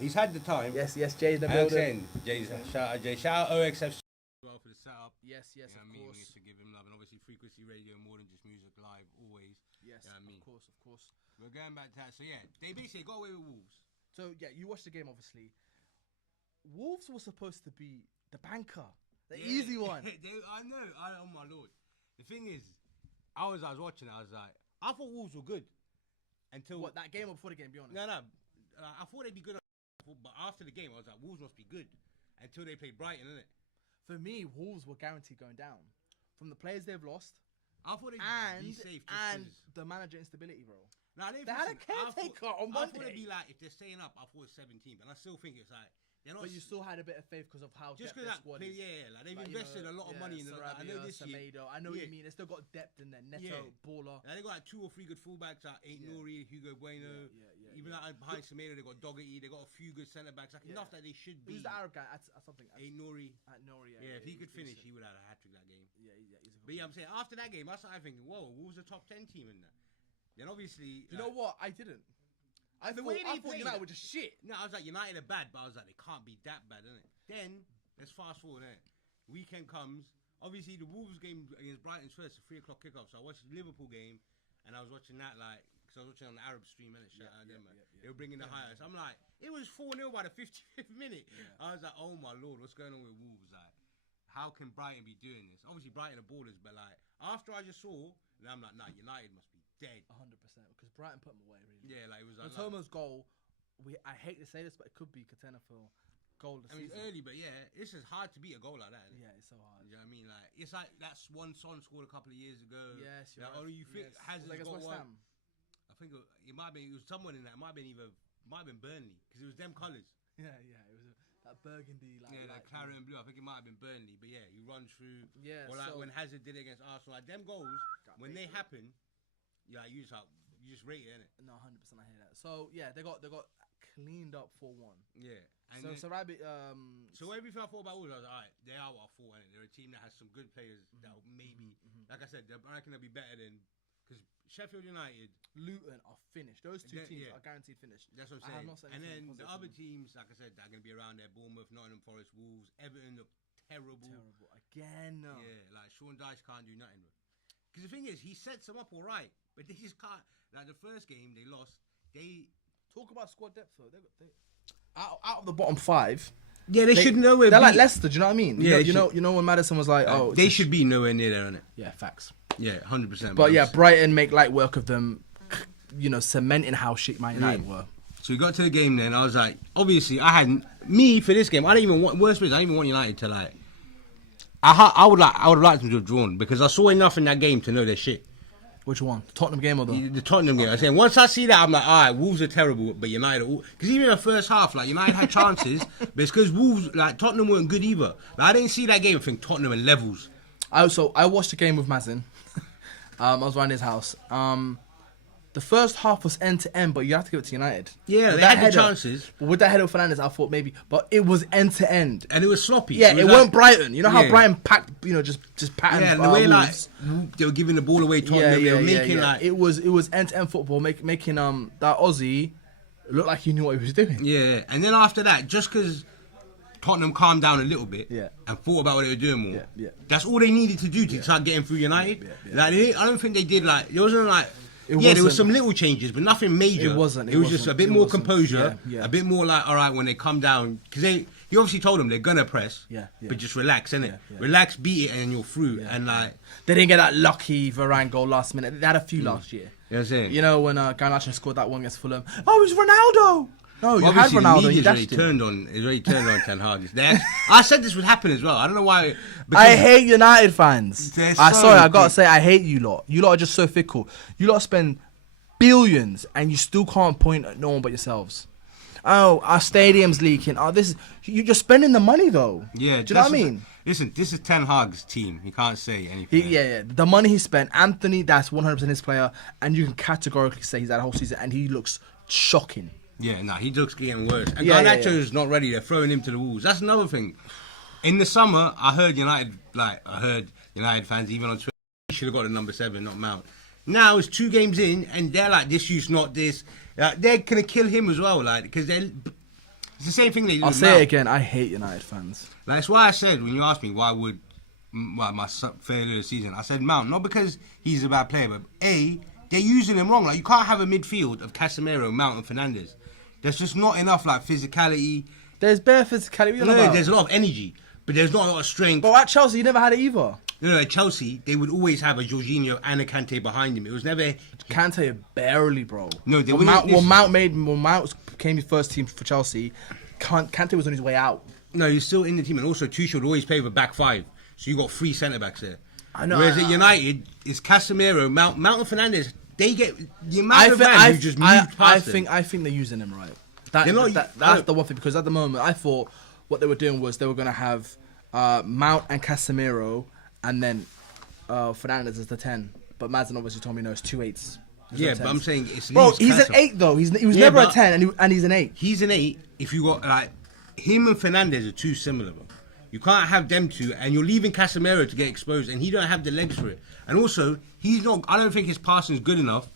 He's had the time. Yes, Jay's the I'm building. saying, shout out Jay. Shout out OXF well for the setup. Yes, You know of what I mean? We course. used to give him love, and obviously Frequency Radio more than just music live, always. Yes, You know what I mean? of course. We're going back to that. So yeah, they basically got away with Wolves. So yeah, you watched the game, obviously. Wolves were supposed to be the banker, the easy one. I know. Oh my lord. The thing is, I was watching it. I was like, I thought Wolves were good until What, that game or before the game? Be honest. No. I thought they'd be good, but after the game, I was like, Wolves must be good until they played Brighton, innit? For me, Wolves were guaranteed going down from the players they've lost. I thought they'd be safe and the manager instability, bro. Nah, They had a caretaker on I thought Monday. it'd be like, if they're staying up, I thought it's 17, but I still think it's like they're not. But you still had a bit of faith because of how just depth because their squad is. like they've invested a lot of money in the. I know this year. I know what you mean. They still got depth in there. Neto, Baller. Now they got like 2 or 3 good fullbacks. Like Nori, Hugo Bueno. Even like behind Semedo, they got Doggett. They got a few good centre backs. Like enough that they should be. Who's the Arab guy? At something. Nori. Nori. Yeah, if he could finish, he would have had a hat trick that game. He's But yeah, I'm saying after that game, I started thinking, whoa, Wolves a top 10 team in that. Then obviously, you know what? I didn't. I thought United were just shit. No, I was like, United are bad, but I was like, they can't be that bad, innit? Then, let's fast forward, innit? Weekend comes. Obviously, the Wolves game against Brighton's first, a 3 o'clock kickoff. So I watched the Liverpool game, and I was watching that, like, because I was watching on the Arab stream, innit? Shout out them, man. They were bringing the highest. I'm like, it was 4-0 by the 55th minute. I was like, oh my lord, what's going on with Wolves? Like, how can Brighton be doing this? Obviously, Brighton are ballers, but like, after I just saw, and I'm like, nah, United must be dead. 100%. Because Brighton put them away, really. Yeah, like, it was like. Matoma's goal, I hate to say this, but it could be Katena for goal this season. It's early, but yeah, it's just hard to beat a goal like that. Yeah, it's so hard. You know what I mean? Like, it's like that's one Son scored a couple of years ago. Yes, you're right. You think Hazard's got West one? Ham? I think it might be. It was someone in that. It might have been Burnley because it was them colours. Yeah, it was that burgundy, like that claret and blue. I think it might have been Burnley, but yeah, you run through. Yeah, or like when Hazard did it against Arsenal, like them goals when they happen, yeah, you just rate it, innit? No, 100%. I hear that. So yeah, they got cleaned up 4-1. Yeah. And so Rabbit. So everything I thought about Wolves, I was like, alright, they are what I thought, innit? They're a team that has some good players that maybe, like I said, I reckon they'll be better than because Sheffield United, Luton are finished. Those two teams are guaranteed finished. That's what I'm saying. And then the other teams, like I said, that are going to be around there: Bournemouth, Nottingham Forest, Wolves, Everton look terrible. Again. Yeah, like Sean Dyche can't do nothing. Because the thing is, he sets them up all right, but they just can't. Like the first game they lost, they talk about squad depth though. They out of the bottom 5. Yeah, they should know where. They're like Leicester. Do you know what I mean? Yeah, you know when Maddison was like, oh, they should be nowhere near there, innit? Yeah, facts. Yeah, 100%. But yeah, Brighton make light work of them. Cementing how shit Man United were. So we got to the game then. I was like, obviously, for this game. I didn't even want. Worst bit, I didn't even want United to like. I would have liked them to have drawn because I saw enough in that game to know their shit. Which one? Tottenham game or the Tottenham game? I was saying once I see that, I'm like, all right, Wolves are terrible, but United are. Because even in the first half, like United had chances, but it's because Wolves, like Tottenham weren't good either. Like, I didn't see that game and think Tottenham are levels. I watched the game with Mazin. I was around his house. The first half was end to end, but you have to give it to United. Yeah, they had the chances. But with that header of Fernandes, I thought maybe, but it was end to end, and it was sloppy. Yeah, it weren't Brighton. You know how Brighton packed, just patterned. Yeah, and the way like they were giving the ball away. Tottenham, they were making like it was end to end football, making that Aussie look like he knew what he was doing. Yeah, and then after that, just because Tottenham calmed down a little bit and thought about what they were doing more. That's all they needed to do to start getting through United. Like I don't think they did like there wasn't like. There were some little changes, but nothing major. It wasn't. It was just a bit more composure, a bit more like, all right, when they come down, because he obviously told them they're gonna press, but just relax, innit? Relax, beat it, and you're through. And like they didn't get that lucky Varane goal last minute. They had a few last year. You know what I'm saying? You know when Garnacho scored that one against Fulham. Oh, it was Ronaldo. No, you had Ronaldo. It's already turned on Ten Hag. I said this would happen as well. I don't know why. I hate United fans. I gotta say, I hate you lot. You lot are just so fickle. You lot spend billions and you still can't point at no one but yourselves. Oh, our stadium's leaking. Oh, you're spending the money though. Yeah, do you know what I mean? Listen, this is Ten Hag's team. He can't say anything. The money he spent, Anthony, that's 100% his player, and you can categorically say he's had a whole season, and he looks shocking. Yeah, he looks getting worse. And Garnacho's not ready. They're throwing him to the wolves. That's another thing. In the summer, I heard United fans, even on Twitter, he should have got a number 7, not Mount. Now it's 2 games in, and they're like, this use not this. They're going to kill him as well, like, because It's the same thing they do. I'll say it again. I hate United fans. Like, that's why I said when you asked me why would my failure of the season, I said Mount, not because he's a bad player, but they're using him wrong. Like, you can't have a midfield of Casemiro, Mount, and Fernandes. There's just not enough like physicality. There's bare physicality. No, there's a lot of energy, but there's not a lot of strength. But at Chelsea, you never had it either. No, at Chelsea, they would always have a Jorginho and a Kante behind him. It was never Kante barely, bro. No, they when Mount came his first team for Chelsea, Kante was on his way out. No, he's still in the team, and also Tuchel would always play with back five, so you got 3 centre backs there. I know. Whereas at United, it's Casemiro, Mount, and Fernandes. They get the amount of man who just moved past them. I think they're using him right. That's the one thing, because at the moment I thought what they were doing was they were going to have Mount and Casemiro, and then Fernandes as the 10. But Madsen obviously told me no, it's 2 8s. Yeah, but I'm saying it's bro. He's an 8 though. He was never a 10, and he's an 8. He's an 8. If you got like him and Fernandes are too similar, bro. You can't have them two, and you're leaving Casemiro to get exposed, and he don't have the legs for it. And also, he's not. I don't think his passing is good enough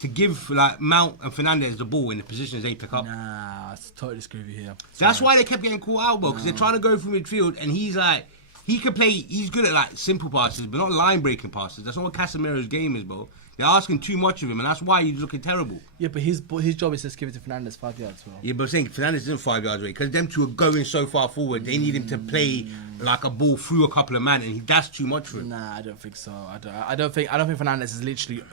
to give like Mount and Fernandes the ball in the positions they pick up. Nah, I totally disagree with you here. That's why they kept getting caught out, bro, because they're trying to go through midfield, and he's like, he can play. He's good at like simple passes, but not line breaking passes. That's not what Casemiro's game is, bro. They're asking too much of him, and that's why he's looking terrible. Yeah, but his job is just give it to Fernandes 5 yards, bro. Yeah, but I'm saying Fernandes isn't 5 yards away because them two are going so far forward. They need him to play like a ball through a couple of men, and that's too much for him. Nah, I don't think so. I don't think Fernandes is literally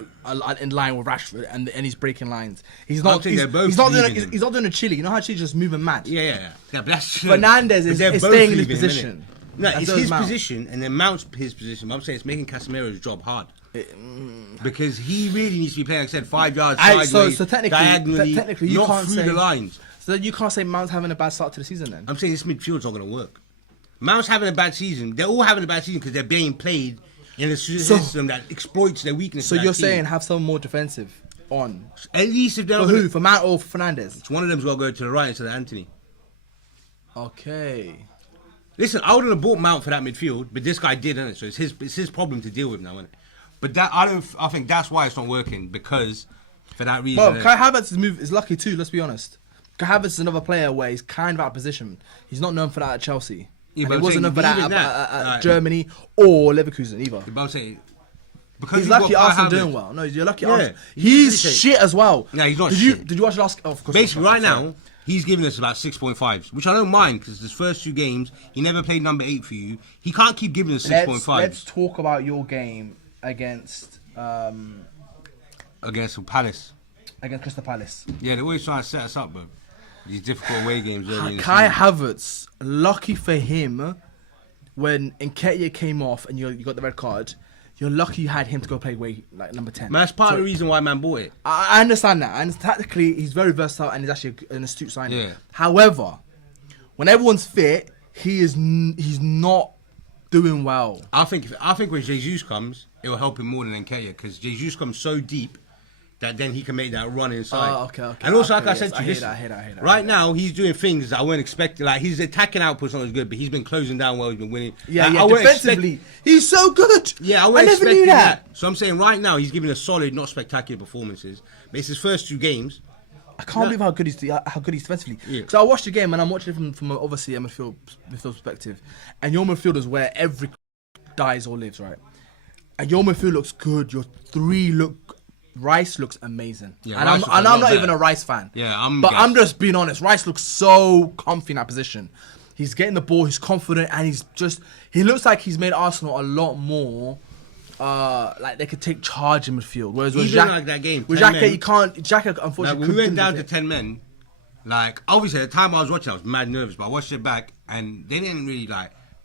in line with Rashford, and he's breaking lines. He's not. He's not doing a Chile. You know how Chile just moving mad. Yeah, but that's Fernandes is staying in his position. No, it's his position, and then Mount's his position. But I'm saying it's making Casemiro's job hard. Because he really needs to be playing, like I said, 5 yards sideways, so technically you not can't through say the lines. So you can't say Mount's having a bad start to the season then? I'm saying this midfield's not going to work. Mount's having a bad season. They're all having a bad season because they're being played in a system that exploits their weakness. So you're saying have someone more defensive on? At least if they're for who? For Mount or for Fernandes? It's one of them's got to go to the right instead of Anthony. Okay. Listen, I wouldn't have bought Mount for that midfield, but this guy did, isn't it? So it's his problem to deal with now, isn't it? But I think that's why it's not working, because for that reason. Well, Kai Havertz's move is lucky too. Let's be honest. Kai Havertz is another player where he's kind of out of position. He's not known for that at Chelsea. Yeah, but he wasn't known for that at Germany or Leverkusen either. But I'm saying because he's lucky Arsenal doing well. No, you're lucky Arsenal. He's shit as well. No, he's not shit. Did you watch last? Oh, of course. Basically, right now he's giving us about 6.5s, which I don't mind because his first 2 games he never played number 8 for you. He can't keep giving us 6.5. Let's talk about your game against Palace. Against Crystal Palace. Yeah, they're always trying to set us up, bro. These difficult away games. Kai Havertz, lucky for him, when Nketiah came off and you got the red card, you're lucky you had him to go play like number 10. Man, that's part of the reason why man bought it. I understand that. And tactically, he's very versatile and he's actually an astute signing. Yeah. However, when everyone's fit, he's not doing well. I think when Jesus comes, it will help him more than Nketiah because Jesus comes so deep that then he can make that run inside. Oh, okay. And also, like I said to you, I hate that. Right now, he's doing things that I weren't expecting. Like, his attacking output's not as good, but he's been closing down well. He's been winning. Yeah, defensively, he's so good. Yeah, I never knew that. So I'm saying right now, he's giving us solid, not spectacular performances. But it's his first 2 games. I can't believe how good he's defensively. Because I watched the game and I'm watching it from obviously a midfield perspective, and your midfield is where every dies or lives, right? And your midfield looks good. Your 3 look. Rice looks amazing, and I'm not even a Rice fan. Yeah, I'm just being honest. Rice looks so comfy in that position. He's getting the ball. He's confident, and he looks like he's made Arsenal a lot more. Like they could take charge in midfield. Whereas with like that game, with Xhaka, you can't. Xhaka, unfortunately, like, when we went down to 10 men. Like obviously, at the time I was watching, I was mad nervous, but I watched it back, and they didn't really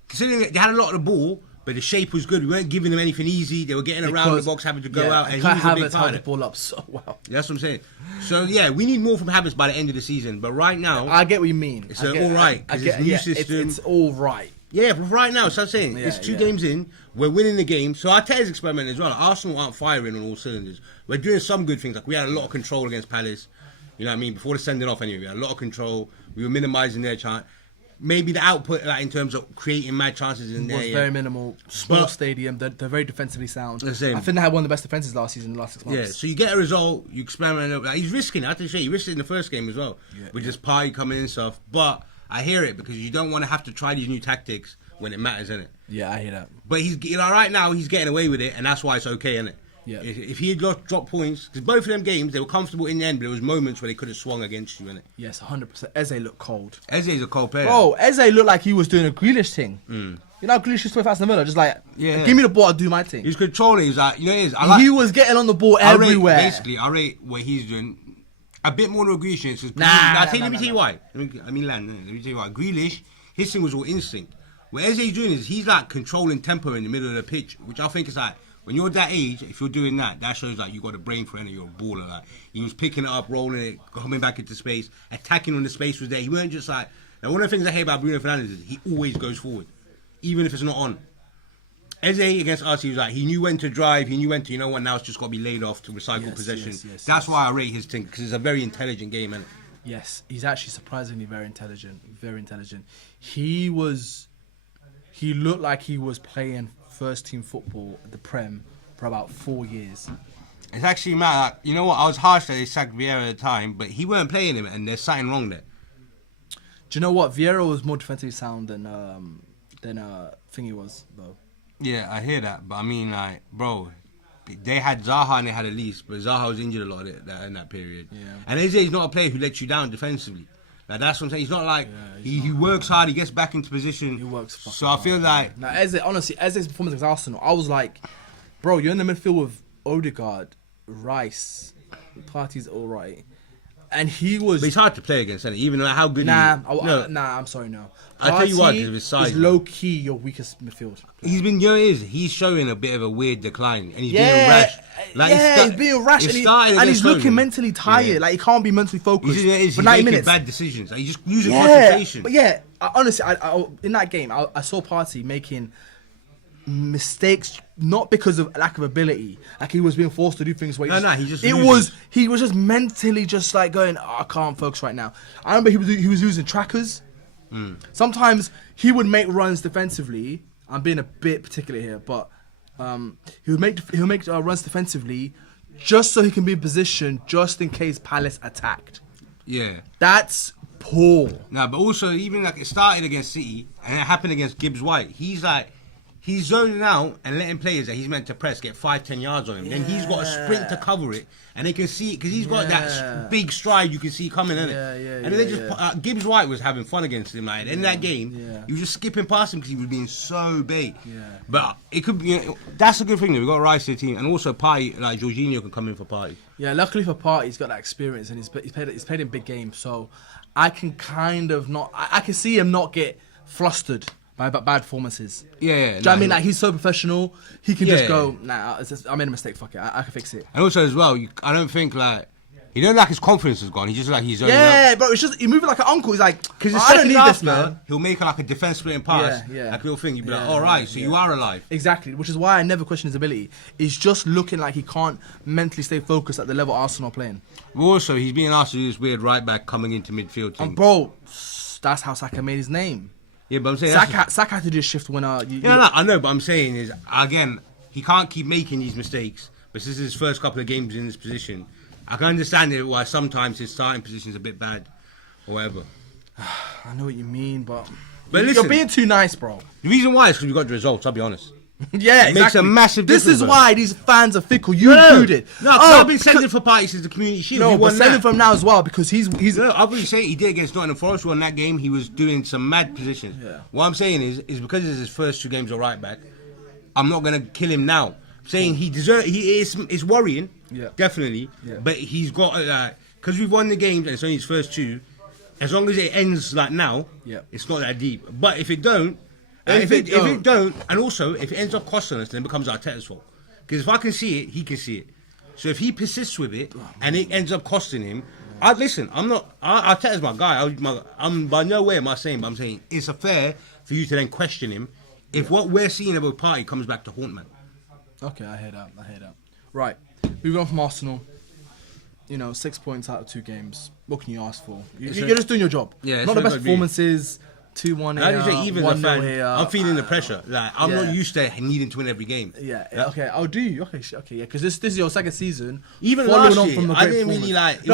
considering they had a lot of the ball. But the shape was good. We weren't giving them anything easy. They were getting around the box, having to go out, and he was a big part of the ball up so well. That's what I'm saying. So yeah, we need more from Havertz by the end of the season. But right now, I get what you mean. It's all right. It's a new system. It's all right. Yeah, but right now, so I'm saying it's 2 games in. We're winning the game. So our Arteta's experiment as well. Arsenal aren't firing on all cylinders. We're doing some good things. Like we had a lot of control against Palace. You know what I mean? Before the sending off, anyway, we had a lot of control. We were minimising their chance. maybe the output, like in terms of creating mad chances in there, was very minimal. Small stadium. They're very defensively sound. The same. I think they had one of the best defenses last season, in the last 6 months. Yeah, so you get a result, you experiment. Like, he's risking it. I have to say, he risked it in the first game as well, with just Party coming in and stuff. But I hear it because you don't want to have to try these new tactics when it matters, innit? Yeah, I hear that. But he's right now he's getting away with it, and that's why it's okay, innit? Yeah. If he had dropped points, because both of them games they were comfortable in the end, but there was moments where they could have swung against you, innit? Yes, 100%. Eze looked cold. Eze's a cold player. Bro, Eze looked like he was doing a Grealish thing. You know how Grealish used to play for Aston Villa? Just like, give me the ball, I'll do my thing. He was controlling. He was like, you know, he was getting on the ball everywhere. I rate what he's doing a bit more than Grealish. Let me tell you why. Let me tell you why. Grealish, his thing was all instinct. What Eze's doing is he's like controlling tempo in the middle of the pitch, which I think is like, when you're that age, if you're doing that, that shows like you got a brain for it, you're a baller. Like, he was picking it up, rolling it, coming back into space, attacking when the space was there. He weren't just like. Now, one of the things I hate about Bruno Fernandes is he always goes forward, even if it's not on. Eze against us, he was like, he knew when to drive, he knew when to, you know what, now it's just got to be laid off to recycle possession. That's why I rate his thing, because it's a very intelligent game, innit? Yes, he's actually surprisingly very intelligent. Very intelligent. He looked like he was playing first team football at the Prem for about 4 years. It's actually mad. Like, you know what? I was harsh that they sacked Vieira at the time, but he weren't playing him, and there's something wrong there. Do you know what? Vieira was more defensively sound than Thingy was, though. Yeah, I hear that, but I mean, like, bro, they had Zaha and they had Elise, but Zaha was injured a lot in that period. Yeah. And Eze's not a player who lets you down defensively. Like, that's what I'm saying. He's not like he works hard. He gets back into position. He works. So I feel like now Eze, honestly, Eze's performance against Arsenal, I was like, bro, you're in the midfield with Odegaard, Rice, Partey's all right, and he was. But he's hard to play against, isn't it? Even like how good. I'm sorry, no. I tell you what, because of his size, is low key your weakest midfield. He's showing a bit of a weird decline, and he's being rash. Like, he's being rash, and he's looking mentally tired. Yeah. Like, he can't be mentally focused for 90 minutes. Bad decisions. Like, he's just losing concentration. But honestly, in that game, I saw Partey making mistakes, not because of lack of ability. Like, he was being forced to do things where he was just mentally just like going, I can't focus right now. I remember he was using trackers. Sometimes he would make runs defensively. I'm being a bit particular here, but he'll make runs defensively just so he can be in position just in case Palace attacked. Yeah, that's poor. But also even like it started against City and it happened against Gibbs White. He's zoning out and letting players that he's meant to press get 5-10 yards on him. Then he's got a sprint to cover it, and they can see it because he's got that big stride you can see coming in it. And then just Gibbs White was having fun against him. Like at the end of that game, he was just skipping past him because he was being so bait. But it could be. That's a good thing. That we got Rice to the team, and also Partey, like Jorginho, can come in for Partey. Yeah, luckily for Partey, he's got that experience and he's played in big games, so I can kind of not. I can see him not get flustered by bad performances. Do you know what I mean? Like, he's so professional, he can just go, I made a mistake, fuck it, I can fix it. And also as well, I don't think like, he don't like his confidence is gone, he's just like, he's bro, it's just, he's moving like an uncle, he's like, because I don't need this, man. He'll make like a defense splitting pass, like a little thing, you'll be like, alright, so you are alive. Exactly, which is why I never question his ability. He's just looking like he can't mentally stay focused at the level Arsenal are playing. Well, also, he's being asked to do this weird right back coming into midfield thing. Bro, that's how Saka made his name. Yeah, but I'm saying Saka had to do a shift winner. I know, but I'm saying is again, he can't keep making these mistakes. But this is his first couple of games in this position. I can understand it why sometimes his starting position is a bit bad, or whatever. I know what you mean, but listen, you're being too nice, bro. The reason why is because we got the results. I'll be honest. It makes a massive difference. This is why these fans are fickle. You included. I've been sending for Partey since the Community Shield. No, but sending for him now as well because he's. I'll really say he did against Nottingham Forest. In that game, he was doing some mad positions. What I'm saying is because it's his first 2 games of right back, I'm not gonna kill him now. I'm saying it's worrying, definitely. But he's got because we've won the games and it's only his first 2. As long as it ends like now, it's not that deep. But if it don't. If it don't, and also if it ends up costing us, then it becomes Arteta's fault. Because if I can see it, he can see it. So if he persists with it and it ends up costing him, listen. I'm not. Arteta's my guy. I'm by no way am I saying, but I'm saying it's fair for you to then question him if what we're seeing about Partey comes back to haunt man. Okay, I hear that. Right, moving on from Arsenal. 6 points out of 2 games. What can you ask for? You're just doing your job. Yeah, not the best performances. 2-1 I just say, even the 1-0 fan, here. I'm feeling the pressure. Like I'm not used to needing to win every game. Yeah. Okay. I'll do you. Okay. Yeah. Because this is your second season. Even following last on year, from a I great didn't really performance.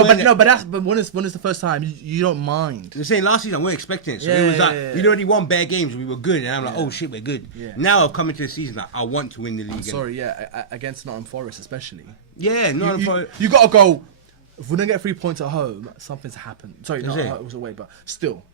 like. But when is the first time you don't mind? You're saying last season we weren't expecting it, so it was like we'd already won bare games. We were good, and I'm like, oh shit, we're good. Yeah. Now I've come into the season like I want to win the league. Sorry, against Nottingham Forest especially. Yeah, Nottingham Forest. You gotta go. If we don't get 3 points at home, something's happened. Sorry, no, it was away, but still.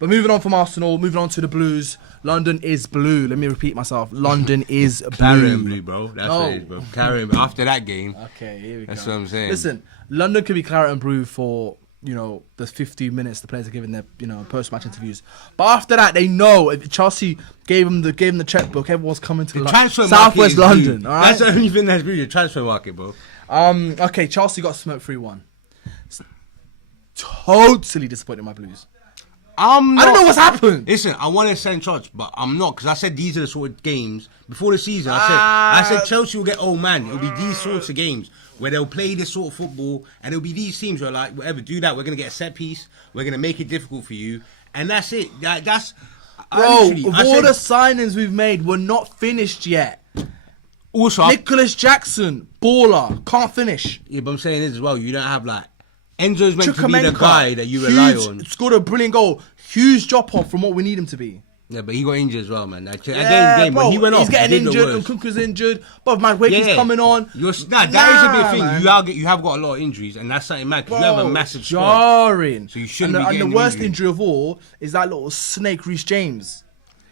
But moving on from Arsenal, moving on to the Blues. London is blue. Let me repeat myself. London is blue. Carrying blue, bro. That's what it is, bro. Carrying after that game. Okay, here we go. That's what I'm saying. Listen, London could be claret and blue for, the 15 minutes the players are giving their, post-match interviews. But after that, they know if Chelsea gave them the checkbook, everyone's coming to Southwest London. All right? That's the only thing that's blue, the transfer market, bro. Okay, Chelsea got smoked 3-1. Totally disappointed in my Blues. I don't know what's happened. Listen, I want to send shots, but I'm not, because I said these are the sort of games before the season. I said Chelsea will get old man. It'll be these sorts of games where they'll play this sort of football, and it'll be these teams where like whatever, do that. We're gonna get a set piece. We're gonna make it difficult for you, and that's it. That's all the signings we've made, we're not finished yet. Also, Nicholas Jackson, baller, can't finish. Yeah, but I'm saying this as well. You don't have like Enzo's meant to be the guy that you rely on. Scored a brilliant goal. Huge drop off from what we need him to be. Yeah, but he got injured as well, man. Again, when he went off, he's getting injured. And Kunku's injured. But man, Wakey's coming on. That is a big thing. You have got a lot of injuries, and that's something mad. Because you have a massive jarring. Squad, so you shouldn't be getting And the worst injury of all is that little snake Reece James.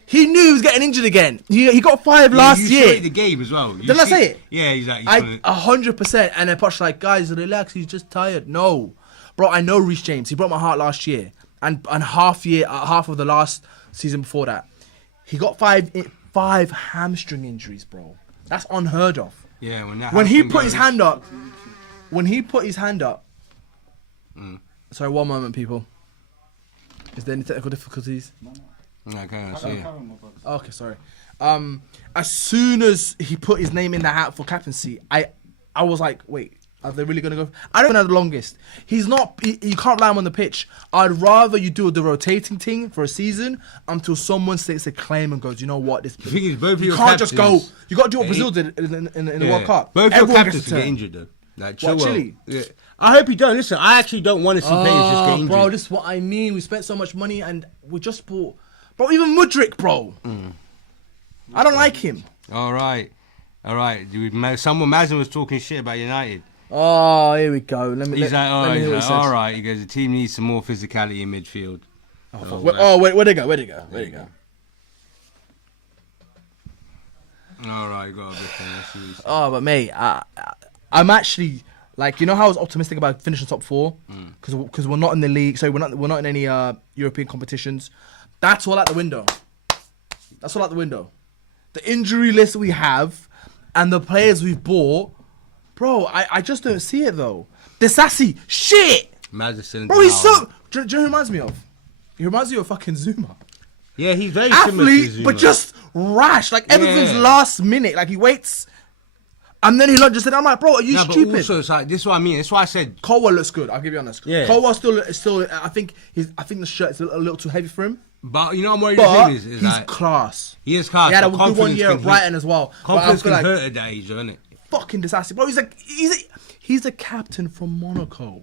He knew he was getting injured again. He got 5 last year. You the game as well. Didn't I say it? Yeah, exactly. 100%. And then Poch's like, guys, relax. He's just tired. No, bro. I know Reece James. He broke my heart last year, and half of the last season before that, he got 5 hamstring injuries, bro. That's unheard of. Yeah, when he put his hand up. Sorry, one moment, people. Is there any technical difficulties? Okay, I see. Okay, sorry. As soon as he put his name in the hat for captaincy, I was like, wait, are they really going to go? I don't know the longest. He's not, you can't rely on him on the pitch. I'd rather you do the rotating thing for a season until someone states a claim and goes, you know what, this. The thing is, both of you your can't captains, just go, you got to do what Brazil did in the World Cup. Both your captains get injured, though. Like, Chile? Yeah. I hope he don't. Listen, I actually don't want to see players just get injured. Bro, this is what I mean. We spent so much money and we just bought. Bro, even Mudryk, bro. I don't like him. All right. Someone Mazin was talking shit about United. Oh, here we go. He's like, all right. He goes, the team needs some more physicality in midfield. Where'd it go? All right, you got a bit thing. But mate, I'm actually like, you know how I was optimistic about finishing top 4 because we're not in the league, so we're not in any European competitions. That's all out the window. The injury list we have and the players we've bought, bro, I just don't see it though. Disasi, shit! Madison, bro, he's so. Do you know who he reminds me of? He reminds me of fucking Zuma. Yeah, he's very similar to Zuma. But just rash. Like everything's last minute. Like he waits. And then he just said, I'm like, bro, are you stupid? But also, it's like, this is what I mean. That's why I said Colwell looks good, I'll give you honest. Yeah. Colwell still I think the shirt is a little too heavy for him. But you know what I'm worried is he's like, class. He is class. He had a good 1 year at Brighton as well. Confidence can hurt at that age, isn't it? Fucking disaster. Bro, he's a captain from Monaco.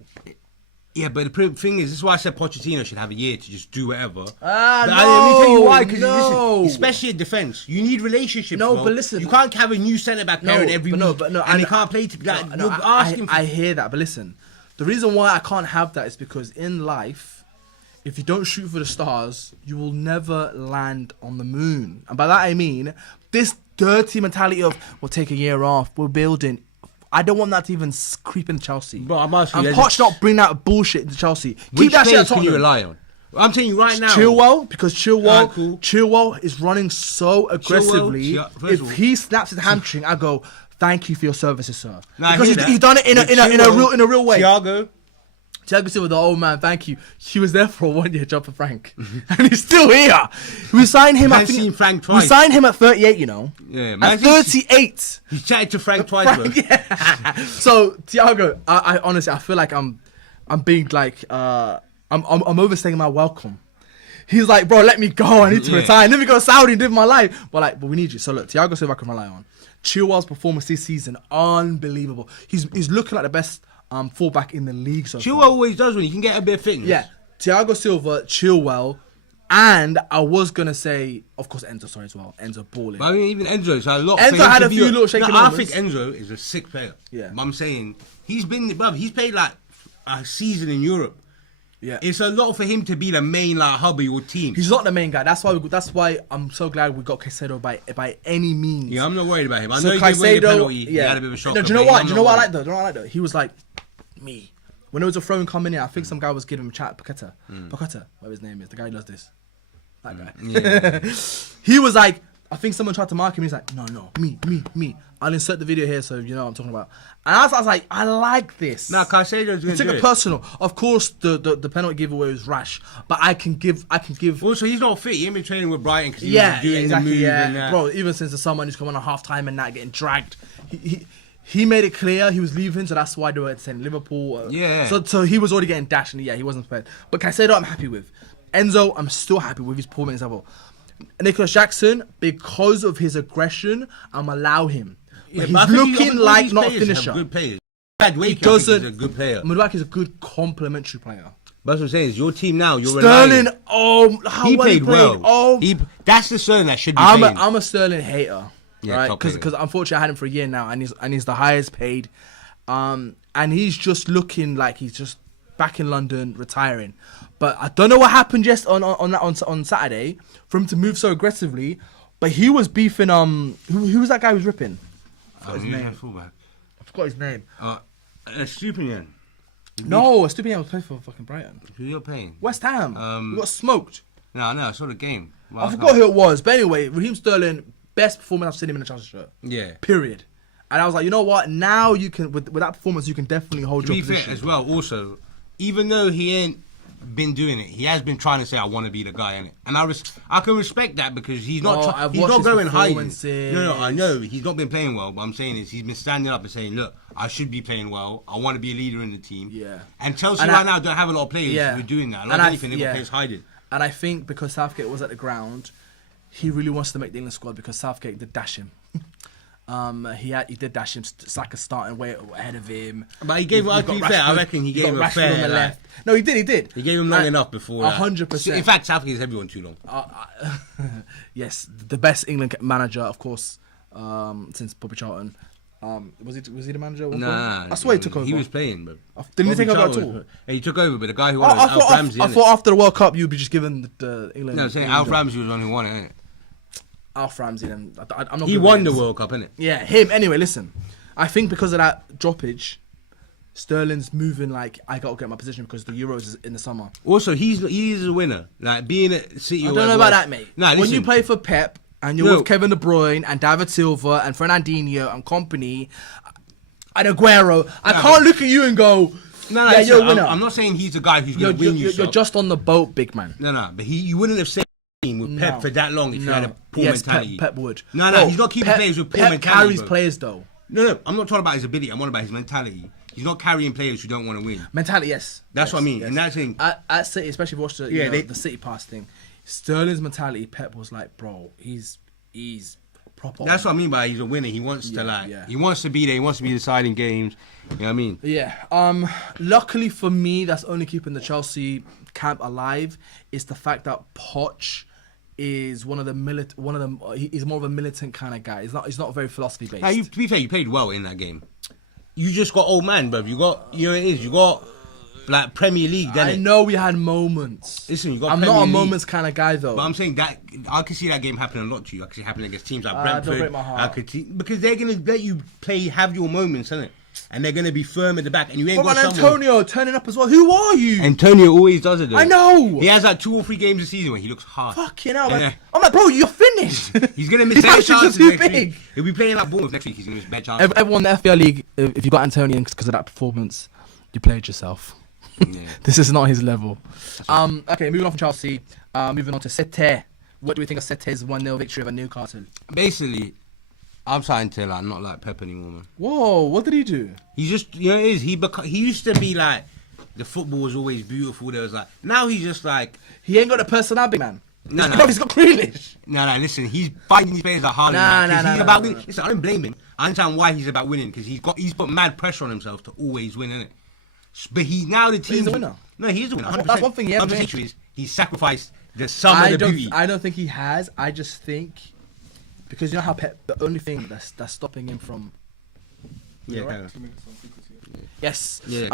Yeah, but the thing is, this is why I said Pochettino should have a year to just do whatever. No, let me tell you why, because listen, especially in defence, you need relationships. No, bro. but listen, you can't have a new centre back pairing every week, and they can't play. I hear that, but listen, the reason why I can't have that is because in life, if you don't shoot for the stars, you will never land on the moon. And by that I mean this dirty mentality of we'll take a year off, we're building. I don't want that to even creep into Chelsea. But I'm asking and Poch not bring that bullshit into Chelsea. Keep that shit at Tottenham. Can you rely on? I'm telling you right now. Chilwell, because Chilwell is running so aggressively. If he snaps his hamstring, I go, thank you for your services, sir. Because he's done it in a real way. Thiago Silva, the old man, thank you. He was there for a 1 year job for Frank. And he's still here. We signed him, I think. Frank twice. We signed him at 38, you know. Yeah, man. At 38. He chatted to Frank twice, bro. Yeah. So, Thiago, I honestly, I feel like I'm being like, I'm overstaying my welcome. He's like, bro, let me go. I need to retire. Let me go to Saudi and live my life. But we need you. So look, Thiago Silva I can rely on. Chilwell's performance this season, unbelievable. He's looking like the best fullback in the league so Chilwell far. always does when he can get a bit of fitness. Yeah, Thiago Silva, Chilwell, and I was gonna say, of course, Enzo. Sorry as well. Enzo balling. But I mean, even Enzo. So a lot. Enzo had a few little shaking I moments. think Enzo is a sick player. Yeah. But I'm saying he's played like a season in Europe. Yeah, It's a lot for him to be the main hub of your team. he's not the main guy. That's why I'm so glad we got Caicedo by any means. Yeah, I'm not worried about him. I So know he did win the Caicedo, penalty. He had a bit of a shock. No, do you know what? Do you know what I like though? Do you know what I like though? He was like me. When there was a throw coming in, I think some guy was giving him a chat. Paqueta, whatever his name is, the guy who does this. That guy. Yeah. He was like, I think someone tried to mark him. He's like, no, me. I'll insert the video here so you know what I'm talking about. And I was like, I like this. Nah, Caicedo's He going to took do it personal. Of course, the penalty giveaway was rash, but I can give. Also, he's not fit. He ain't been training with Brighton because he Yeah, was doing exactly. the move Yeah, and that. bro. Even since the summer, he's coming on half time and not getting dragged. He made it clear he was leaving, so that's why they were saying Liverpool. Yeah. So he was already getting dashed, and he wasn't prepared. But Caicedo, I'm happy with. Enzo, I'm still happy with his performance level. Nicholas Jackson, because of his aggression, I'm allow him. Yeah, He's but I think looking all like these not a players have finisher. Good players. Brad Wake, He doesn't. is a good player. Madueke is a good complementary player. But that's what I'm saying. Is your team now. You're Sterling, relying. how He well played well. Oh, That's the Sterling that should be I'm playing. a Sterling hater, Yeah, right? top player. Because unfortunately I had him for a year now, and he's the highest paid, and he's just looking like he's just back in London retiring. But I don't know what happened just on Saturday for him to move so aggressively. But he was beefing. Who was that guy who was ripping? I forgot his name. Fullback. I forgot his name. Stupinian. No, Stupian was playing for fucking Brighton. Who you're paying? West Ham. We got smoked. No, I saw the game. Well, I forgot who it was. But anyway, Raheem Sterling, best performance I've seen him in a Chelsea shirt. Yeah. Period. And I was like, you know what? Now you can, with that performance, you can definitely hold To your be fair position. as well, also, even though he ain't been doing it, he has been trying to say, I want to be the guy, innit? And I can respect that because he's not I've he's watched not his going hiding. performances. No, I know he's not been playing well, but I'm saying is he's been standing up and saying, look, I should be playing well. I want to be a leader in the team. Yeah. And Chelsea And right now don't have a lot of players Yeah. who are doing that. And Like I- anything, they've got yeah. players hiding. And I think because Southgate was at the ground, he really wants to make the England squad because Southgate did dash him. He did dash him. Saka starting way ahead of him. But he gave him, to be fair, I reckon he gave him a Rashford fair. on the like, left. No, he did. He gave him long enough before. 100%. In fact, Southgate is everyone too long. Yes, the best England manager, of course, since Bobby Charlton. Was he the manager? At one point? Nah, I swear he took over. He was playing, but Didn't he take over at Bobby all? Charlton he took over, but the guy who I won it was Alf thought, Ramsey. I innit? thought after the World Cup you'd be just given the England. No, I'm saying England Alf job. Ramsey was the one who won it, innit? Alf Ramsey. Then I'm not. He good won with the names. World Cup, innit? Yeah, him. Anyway, listen. I think because of that droppage, Sterling's moving like I got to get my position because the Euros is in the summer. Also, he's a winner. Like being at City. I don't know about that, mate. Nah, when you listen. play for Pep and you're No. with Kevin De Bruyne and David Silva and Fernandinho and company and Aguero, I can't look at you and go, No, yeah, listen, you're a winner. I'm not saying he's the guy who's You're, going to win you. you're just on the boat, big man. No, but you wouldn't have stayed with Pep No. for that long if you had a poor Yes, mentality. Pep would. No, Bro, he's not keeping Pep- players with poor Pep mentality. carries bro. players though. No, I'm not talking about his ability. I'm on about his mentality. He's not carrying players who don't want to win. Mentality, yes. That's Yes, what I mean. yes. And that's thing. At City, especially if you watch the, Yeah, the City pass thing, Sterling's mentality, Pep was like, bro, he's proper. That's what I mean by he's a winner. He wants to yeah. He wants to be there. He wants to be deciding games. You know what I mean? Yeah. Luckily for me, that's only keeping the Chelsea camp alive is the fact that Poch is he's more of a militant kind of guy. He's not very philosophy based. Now, to be fair, you played well in that game. You just got old man, bro. You got what it is. You got like Premier League. Then I know we had moments. Listen, you got I'm Premier not a League. moments kind of guy though. But I'm saying that I could see that game happening a lot to you. I could see it happening against teams like Brentford. don't break my heart. I could see, because they're gonna let you have your moments, innit? And they're gonna be firm at the back, and you ain't What got about someone. Antonio turning up as well? Who are you? Antonio always does it though. I know. He has like 2 or 3 games a season where he looks hard. Fucking hell, And, man. I'm like, bro, you're finished. He's gonna miss His bad house is just chances too next big. week. He'll be playing like Bournemouth next week. He's gonna miss bad chances. Everyone in the FBL league, if you got Antonio because of that performance, you played yourself. Yeah. This is not his level. Okay, moving on from Chelsea. Moving on to City. What do we think of City's 1-0 victory over Newcastle? Basically, I'm starting to not like Pep anymore, man. Whoa, what did he do? He just, it is. He used to be like the football was always beautiful. There was like now he's just like He ain't got a personality, man. No. He's got Grealish. No, listen, he's fighting these players like Haaland. Nah, about winning. Listen, I don't blame him. I understand why he's about winning because he's put mad pressure on himself to always win, innit? But the team. He's a winner. No, he's a winner. 100%. That's one thing he has. Is he sacrificed the sum of the beauty. I don't think he has. I just think because you know how Pep, the only thing that's stopping him from. Yeah. Right? Yes. Yeah.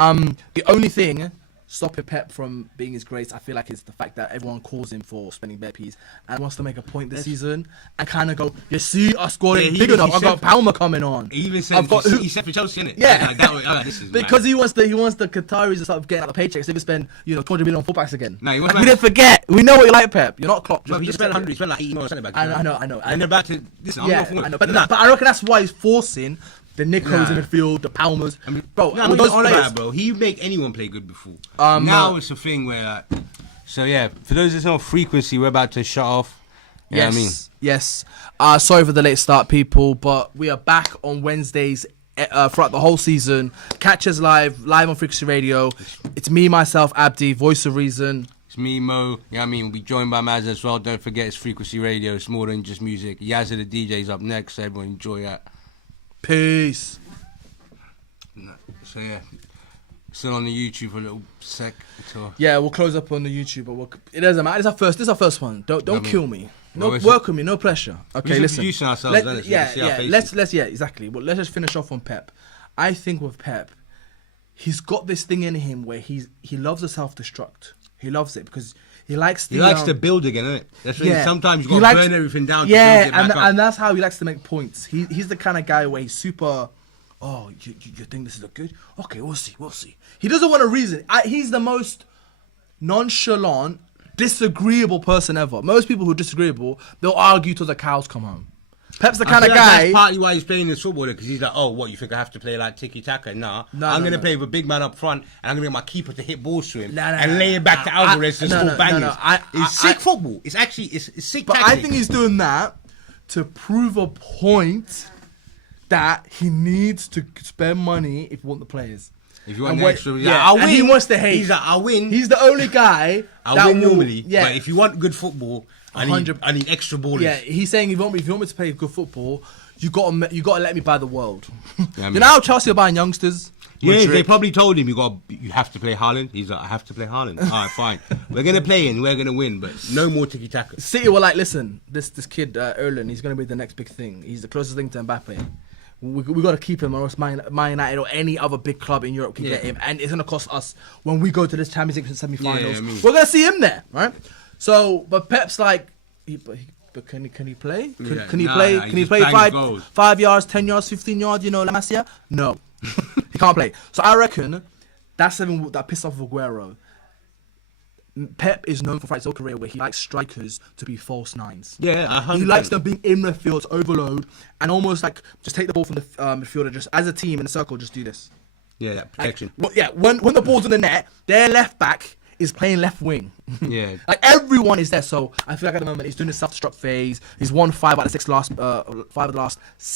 The only thing stopping Pep from being his greats, I feel like, is the fact that everyone calls him for spending bare peas and wants to make a point this season and kind of go, you see, I scored it big enough. I've got Palmer coming on. He even said he said for Chelsea, innit? Yeah. This is because mad. he wants the Qataris to start getting out the paychecks. They can spend 200 million on fullbacks again. No, we didn't forget. We know what you like, Pep. You're not Klopp. He spent 100. He spent like 80 million centre backs. I know. And they're about to. Listen, I'm not for it. I know. But I reckon that's why he's forcing the Nicos in midfield, the Palmers. Bro, those players, bro. He make anyone play good before. Now it's a thing where. So yeah, for those that know frequency, we're about to shut off. You know what I mean? Yes. Sorry for the late start, people, but we are back on Wednesdays throughout the whole season. Catch us live on Frequency Radio. It's me, myself, Abdi, voice of reason. It's me, Mo. You know what I mean? We'll be joined by Maz as well. Don't forget, it's Frequency Radio. It's more than just music. Yazza the DJ's up next, so everyone enjoy that. Peace. So yeah, still on the YouTube for a little sec. Yeah, we'll close up on the YouTube, but it doesn't matter. This is our first one. Don't kill me. No, work with me. No pressure. Okay, listen. Introducing ourselves. Let's exactly. Well, let's just finish off on Pep. I think with Pep, he's got this thing in him where he loves the self-destruct. He loves it because he likes to build again, innit? That's really, sometimes you got to burn everything down to build it back up. And that's how he likes to make points. He's the kind of guy where he's super, you think this is a good? Okay, we'll see. He doesn't want to reason. He's the most nonchalant, disagreeable person ever. Most people who are disagreeable, they'll argue till the cows come home. Pep's the kind of guy. That's partly why he's playing this football because he's like, what, you think I have to play like tiki taka? Nah, I'm gonna play with a big man up front, and I'm gonna get my keeper to hit balls to him and lay it back to Alvarez to score bangers. It's sick football. It's actually it's sick. But tactic. I think he's doing that to prove a point that he needs to spend money if you want the players. If you want the extra, I'll win. And he wants to hate. He's like, I'll win. He's the only guy. I'll win normally. Yeah. But if you want good football, I need extra ballers. Yeah, he's saying if you want me to play good football, you gotta let me buy the world. You know how Chelsea are buying youngsters? Yeah, they probably told him you have to play Haaland. He's like, I have to play Haaland. All right, fine. We're gonna play and we're gonna win, but no more tiki taka. City were like, listen, this kid Erling, he's gonna be the next big thing. He's the closest thing to Mbappe. We got to keep him, or else Man United or any other big club in Europe can get him, and it's gonna cost us when we go to this Champions League semi-finals. We're gonna see him there, right? So, but Pep's like, but can he play? Can he play? Can he play 5 yards, 10 yards, 15 yards? You know, La Masia? No, he can't play. So I reckon that's something that pissed off Aguero. Pep is known for throughout his whole career where he likes strikers to be false nines. Yeah, 100%. He likes them being in the field to overload and almost like just take the ball from the midfielder, just as a team in a circle, just do this. Yeah, that protection. Like, when the ball's in the net, their left back is playing left wing. Yeah. Like everyone is there. So I feel like at the moment he's doing the self-destruct phase. He's won 5 out of the last